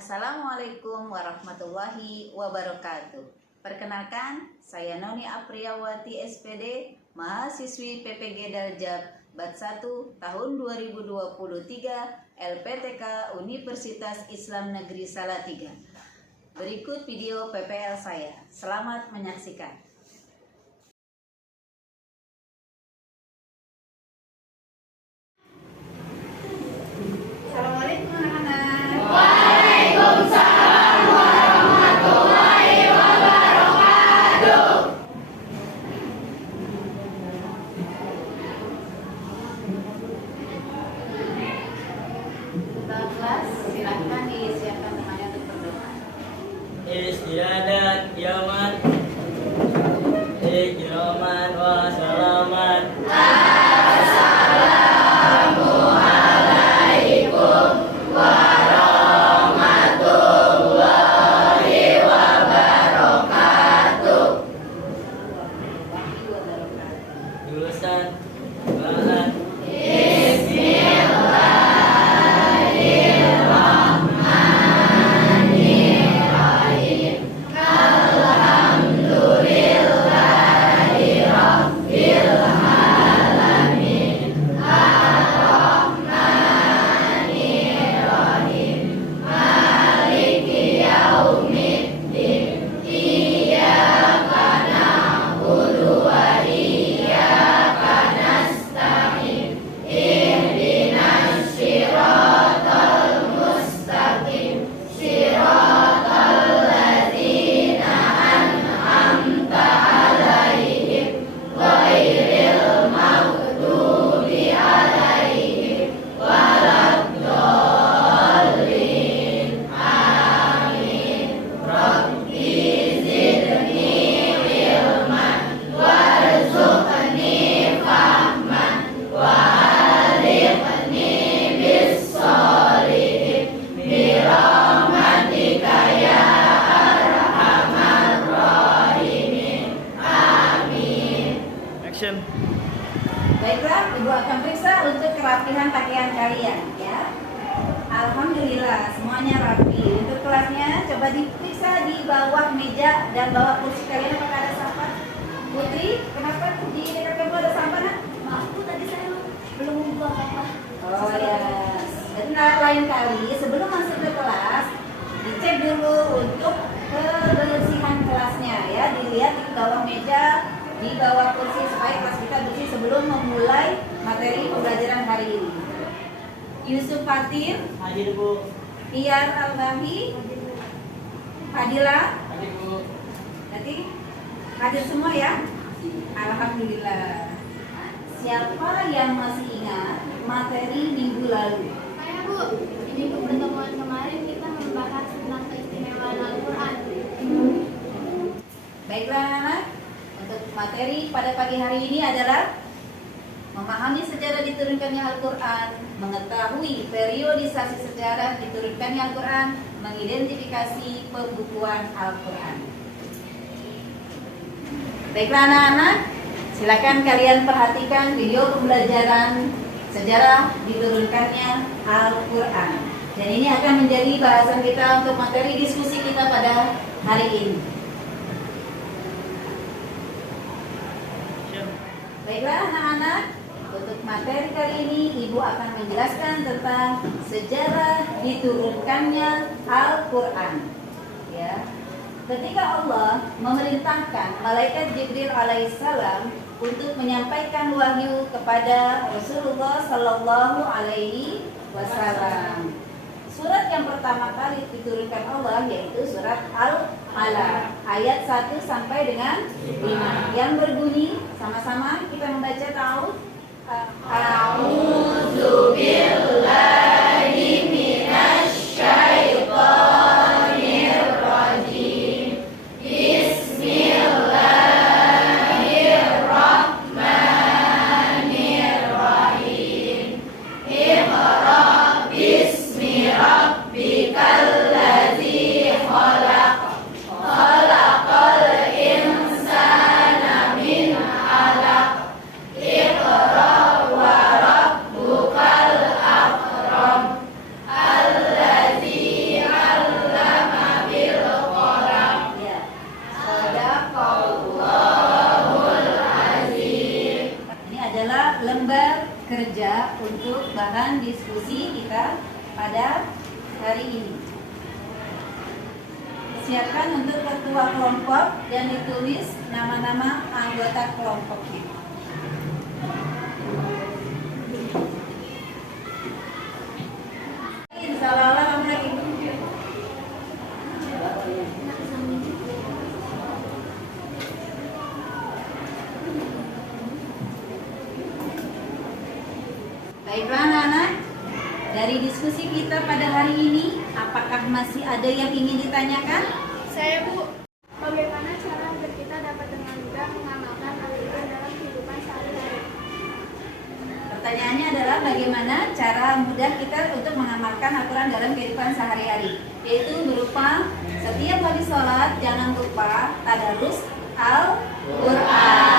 Assalamualaikum warahmatullahi wabarakatuh. Perkenalkan, saya Noni Apriyawati SPD, mahasiswi PPG Daljab Bat 1 tahun 2023 LPTK Universitas Islam Negeri Salatiga. Berikut video PPL saya. Selamat menyaksikan. Assalamualaikum anak-anak. Waalaikumsalam warahmatullahi wabarakatuh. Kelas, silakan disiapkan temannya untuk berdoa. Istiadat yaman ikraman wa salaman. Assalamualaikum warahmatullahi wabarakatuh. Jurusan bahan action. Baiklah, Ibu akan periksa untuk kerapihan pakaian kalian ya. Alhamdulillah semuanya rapi. Untuk kelasnya coba diperiksa di bawah meja dan bawah kursi kalian apakah ada sampah. Putri, kenapa di dekat kamu ada sampah nak? Maaf Bu, tadi saya belum membuang apa. Oh ya, benar. Lain kali sebelum masuk ke kelas dicek dulu untuk kebersihan kelasnya ya. Dilihat di bawah meja, di bawah kursi supaya kelas kita bersih sebelum memulai materi pembelajaran hari ini. Yusuf Fatir, Hadir Bu. Iyar Al-Bahi, Fadila, Hadir Bu. nanti hadir semua ya. Alhamdulillah. Siapa yang masih ingat materi minggu lalu? Saya Bu, di minggu pertemuan kemarin kita membahas tentang keistimewaan Al-Quran. Baiklah anak-anak, untuk materi pada pagi hari ini adalah memahami sejarah diturunkannya Al-Quran, mengetahui periodisasi sejarah diturunkannya Al-Quran, mengidentifikasi pembukuan Al-Quran. Baiklah anak-anak, silakan kalian perhatikan video pembelajaran sejarah diturunkannya Al-Quran. Dan ini akan menjadi bahasan kita untuk materi diskusi kita pada hari ini. Baiklah anak-anak, untuk materi kali ini Ibu akan menjelaskan tentang sejarah diturunkannya Al-Quran. Ya. Ketika Allah memerintahkan malaikat Jibril alaihissalam untuk menyampaikan wahyu kepada Rasulullah sallallahu alaihi wasallam. Surat yang pertama kali diturunkan Allah yaitu surat Al-Alaq ayat 1 sampai dengan 5 yang berbunyi, sama-sama kita membaca tahu. A'udzu billahi minasy syaithanir rajim. Bismillahirrahmanirrahim. Iqra bismi rabbikal ladzi khalaq. Khalaqal insana min 'alaq. Iqra wa rabbukal dengan diskusi kita pada hari ini. Siapkan untuk ketua kelompok dan ditulis nama-nama anggota kelompoknya. Assalamualaikum. Baiklah anak-anak, dari diskusi kita pada hari ini, apakah masih ada yang ingin ditanyakan? Saya Bu, bagaimana cara agar kita dapat dengan mudah mengamalkan aturan dalam kehidupan sehari-hari? Pertanyaannya adalah bagaimana cara mudah kita untuk mengamalkan aturan dalam kehidupan sehari-hari, yaitu berupa setiap habis sholat jangan lupa tadarus Al-Quran.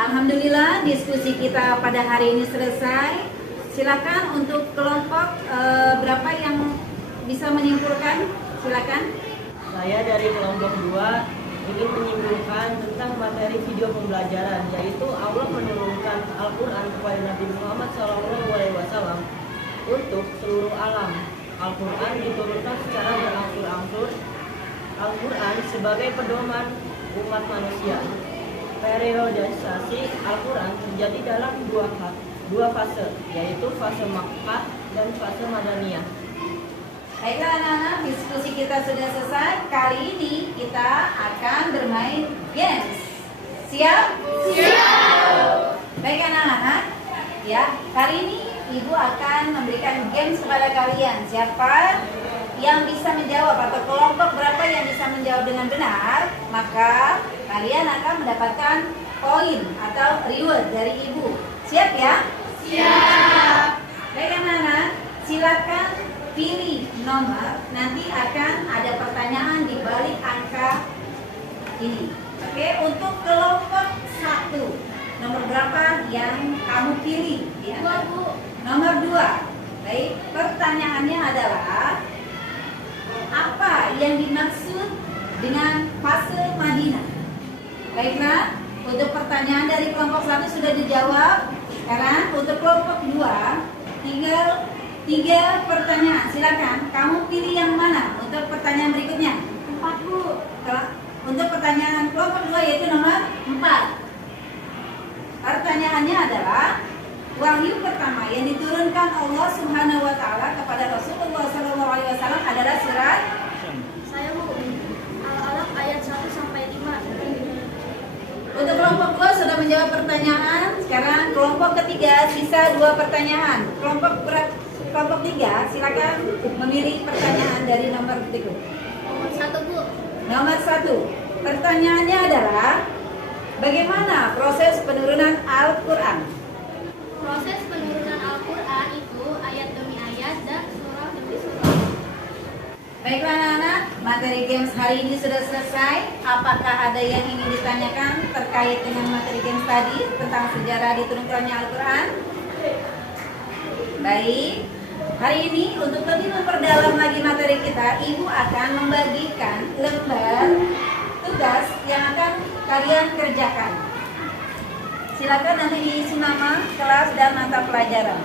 Alhamdulillah diskusi kita pada hari ini selesai. Silakan untuk kelompok berapa yang bisa menyimpulkan? Silakan. Saya dari kelompok 2 ingin menyimpulkan tentang materi video pembelajaran, yaitu Allah menurunkan Al-Quran kepada Nabi Muhammad SAW untuk seluruh alam. Al-Quran diturunkan secara berangsur-angsur. Al-Quran sebagai pedoman umat manusia. Periodisasi Al-Quran terjadi dalam dua fase, yaitu fase Makkah dan fase Madaniyah. Baiklah anak-anak, diskusi kita sudah selesai. Kali ini kita akan bermain games. Siap? Siap. Baik anak-anak, ya kali ini Ibu akan memberikan games kepada kalian. Siapa yang bisa menjawab atau kelompok berapa yang bisa menjawab dengan benar, maka kalian akan mendapatkan poin atau reward dari Ibu. Siap ya? Siap. Baik anak-anak, silakan pilih nomor, nanti akan ada pertanyaan di balik angka ini. Oke, untuk kelompok 1, nomor berapa yang kamu pilih? Ya. 2 Bu. Nomor 2. Baik, pertanyaannya adalah apa yang dimaksud dengan fase Madinah? Baiklah, untuk pertanyaan dari kelompok 1 sudah dijawab. Sekarang untuk kelompok 2 tinggal 3 pertanyaan. Silakan, kamu pilih yang mana untuk pertanyaan berikutnya? 4 Bu. Untuk pertanyaan kelompok 2 yaitu nomor 4. Pertanyaannya adalah wahyu pertama yang diturunkan Allah Subhanahu wa taala kepada Rasulullah SAW adalah surat. Saya Bu, Al-Alaq ayat 1 sampai 5. Untuk kelompok 2 sudah menjawab pertanyaan. Sekarang kelompok ketiga sisa 2 pertanyaan. Kelompok 3 silakan memilih pertanyaan dari nomor berikut. Nomor 1 Bu. Nomor 1. Pertanyaannya adalah bagaimana proses penurunan Al-Quran? Proses penurunan Al-Quran itu ayat demi ayat dan surah demi surah. Baiklah anak-anak, materi games hari ini sudah selesai. Apakah ada yang ingin ditanyakan terkait dengan materi games tadi tentang sejarah diturunkannya Al-Quran? Baik, hari ini untuk lebih memperdalam lagi materi kita, Ibu akan membagikan lembar tugas yang akan kalian kerjakan. Silakan nanti diisi nama, kelas, dan mata pelajaran.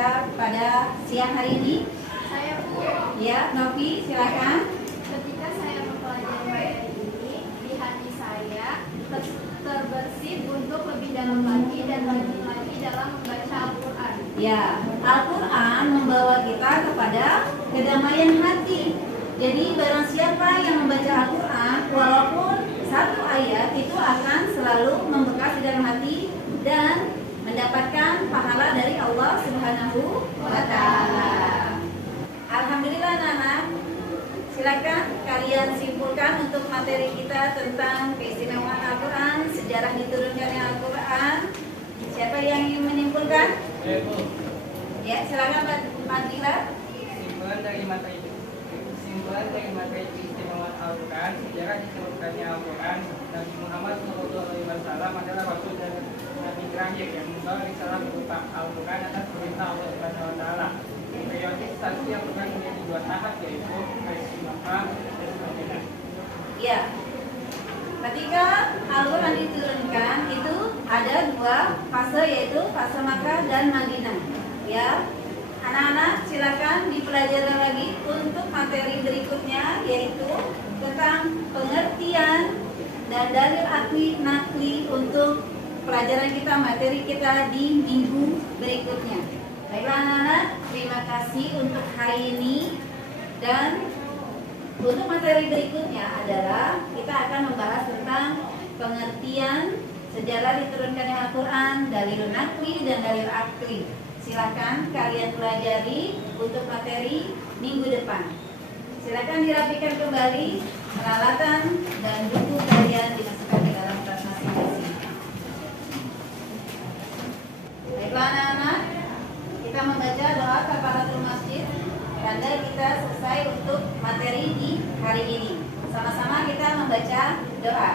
kita pada siang hari ini? Saya Bu, Ya, Novi, silakan. ketika saya mempelajari materi ini, di hati saya terbersih untuk lebih dalam lagi dan rajin lagi dalam membaca Al-Quran. Ya, Al-Quran membawa kita kepada kedamaian hati. Jadi barang siapa yang membaca Al-Quran, walaupun satu ayat itu akan selalu membekas di dalam hati dan mendapatkan pahala dari Allah Subhanahu wa Ta'ala. Alhamdulillah anak-anak. Silakan kalian simpulkan untuk materi kita tentang keistimewaan Al-Quran, sejarah diturunkannya Al-Quran. Siapa yang ingin menyimpulkan? Ya, silakan Pak Dila. Kesimpulan dari materi keistimewaan Al-Quran, sejarah diturunkannya Al-Quran, Nabi Muhammad SAW adalah rasul dan nabi terakhir yang membawa risalah berupa Al-Quran atas perintah Allah Subhanahu wa Ta'ala. Periodisasi Al-Quran menjadi dua tahap, yaitu versi Makkah dan Madinah. Ya. Ketika Al-Quran diturunkan itu ada dua fase, yaitu fase Makkah dan Madinah. Ya. Anak-anak silakan dipelajari lagi untuk materi berikutnya, yaitu tentang pengertian dan dalil akli nakli untuk pelajaran kita, materi kita di minggu berikutnya. Baiklah anak-anak, terima kasih untuk hari ini. Dan untuk materi berikutnya adalah kita akan membahas tentang pengertian sejarah diturunkannya Al-Quran, dalil nakli dan dalil akli. Silakan kalian pelajari untuk materi minggu depan. Silakan dirapikan kembali peralatan dan buku kalian dimasukkan ke dalam tas masing-masing. Baiklah anak-anak, kita membaca doa kafaratul masjid. Tanda kita selesai untuk materi di hari ini. Sama-sama kita membaca doa.